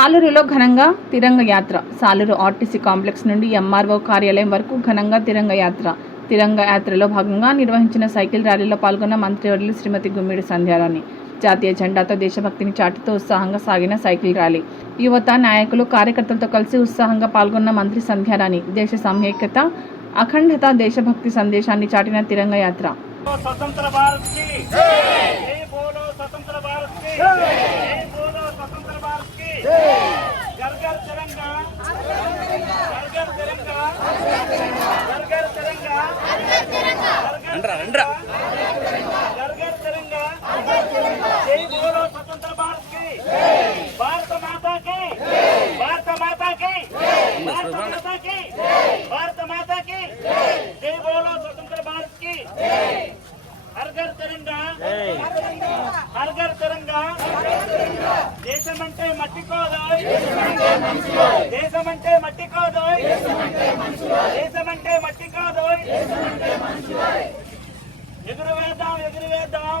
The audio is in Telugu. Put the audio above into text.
సాలూరులో ఘనంగా తిరంగ యాత్ర. సాలూరు ఆర్టీసీ కాంప్లెక్స్ నుండి ఎంఆర్ఓ కార్యాలయం వరకు ఘనంగా తిరంగ యాత్ర. తిరంగ యాత్రలో భాగంగా నిర్వహించిన సైకిల్ ర్యాలీలో పాల్గొన్న మంత్రివర్యులు శ్రీమతి గుమ్మిడి సంధ్యారాణి. జాతీయ జెండాతో దేశభక్తిని చాటుతూ ఉత్సాహంగా సాగిన సైకిల్ ర్యాలీ. యువత, నాయకులు, కార్యకర్తలతో కలిసి ఉత్సాహంగా పాల్గొన్న మంత్రి సంధ్యారాణి దేశ సమైక్యత, అఖండత, దేశభక్తి సందేశాన్ని చాటిన తిరంగ యాత్ర. स्वतंत्र भारत की जय बोलो, स्वतंत्र भारत की जय बोलो, स्वतंत्र भारत की घर घर तिरंगा, घर घर तिरंगा, घर घर तिरंगा, घर घर तिरंगा, जय बोलो, स्वतंत्र भारत की भारत माता की, भारत माता की, भारत माता की, भारत माता की जय बोलो, स्वतंत्र भारत की हर घर तिरंगा, हर घर तिरंगा, దేశమంటే మట్టి కోదోయ్, దేశమంటే మట్టి కోదోయ్, దేశమంటే మట్టి కోదోయ్, ఎగురువేద్దాం, ఎగురువేద్దాం,